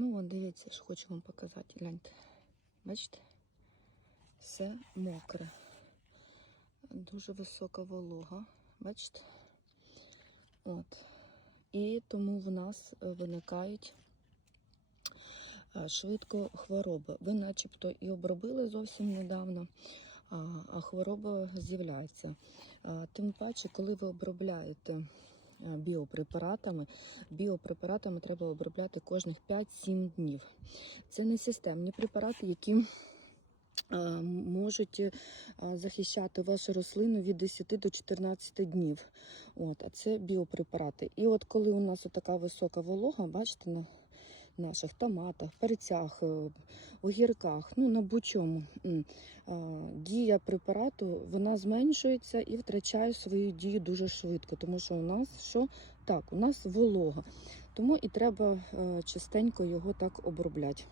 Ну, от дивіться, що хочу вам показати. Гляньте. Бачите? Все мокре. Дуже висока волога. Бачите? От. І тому в нас е, виникають е, швидко хвороби. Ви начебто і обробили зовсім недавно, а, хвороба з'являється. Тим паче, коли ви обробляєте е, біопрепаратами, біопрепаратами треба обробляти кожних 5-7 днів. Це не системні препарати, які е, можуть е, захищати вашу рослину від 10 до 14 днів. От, а це біопрепарати. І от коли у нас така висока волога, бачите, наших томатах, перцях, е, огірках, ну на будь-чому, дія препарату вона зменшується і втрачає свою дію дуже швидко, тому що у нас що? Так, у нас волога. Тому і треба е, частенько його так обробляти.